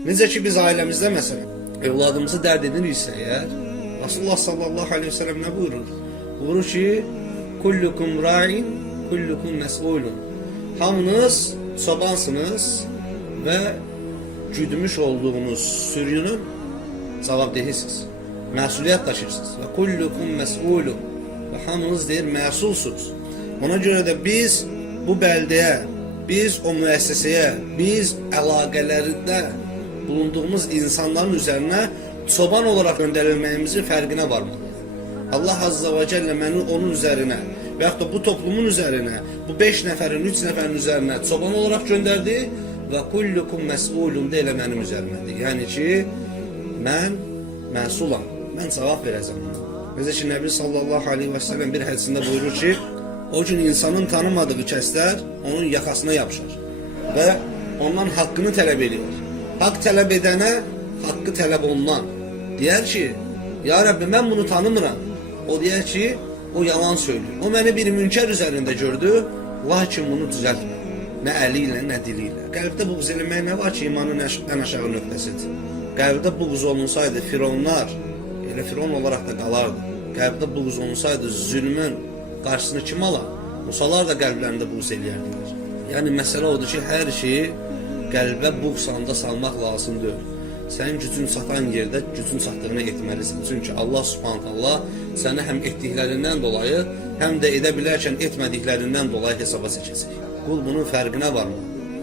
Necə ki biz ailəmizdə məsələn evladımızı dərd ediriksə əgər, Rasulullah sallallahu aleyhi ve sellem nə buyurur? Buyurur ki, kullukum ra'in, kullukum məs'ulun. Hamınız çobansınız və güdmüş olduğunuz sürünün cavabdehisiz. Məsuliyyət daşırsınız. Və kullukum məs'ulun. Və hamınız deyir, məsulsuz. Ona görə də biz bu bəldəyə, biz o müəssisəyə, biz əlaqələrində bulunduğumuz insanların üzərinə çoban olarak göndərilməyimizin fərqinə varmalıyıq. Allah Azza və Cəllə məni onun üzərinə və yaxud da bu toplumun üzərinə, bu 5 nəfərin, 3 nəfərin üzərinə çoban olarak göndərdi və kullukum məs'ulun da elə mənim üzərimədir. Yəni ki, mən məsulam, mən cavab verəcəm. Necə ki, Nəbi sallallahu aleyhi və səlləm bir hədisində buyurur ki, o gün insanın tanımadığı kəslər onun yaxasına yapışar və ondan haqqını tələb edir. Haqq tələb edənə haqqı tələb ondan. Deyər ki, ya Rabbi mən bunu tanımıram. O deyər ki, o yalan söylüyor. O məni bir münkər üzərində gördü, lakin bunu düzəltmir. Nə əli ilə, nə dili ilə. Qəlbdə buğz eləmək nə var ki, imanın ən aşağı nöqtəsidir. Qəlbdə buğz olunsaydı fironlar, elə firon olaraq da qalardı. Qəlbdə buğz olunsaydı zülmün qarşısını kim alar? Musalar da qəlblərində buğz eləyərdilər. Yəni məsələ odur ki, hər şeyi qəlbə buğz anda salmaq lazımdır. Sənin gücün çatan yerdə gücün çatdığını etməlisin. Çünki Allah subhanallah səni həm etdiklərindən dolayı, həm də edə bilərkən etmədiklərindən dolayı hesaba çəkəcək. Qul bunun fərqinə varmı?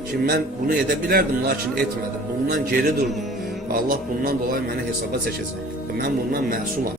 Ki mən bunu edə bilərdim, lakin etmədim. Bundan geri durdum. Və Allah bundan dolayı məni hesaba çəkəcək. Və mən bundan məsulam.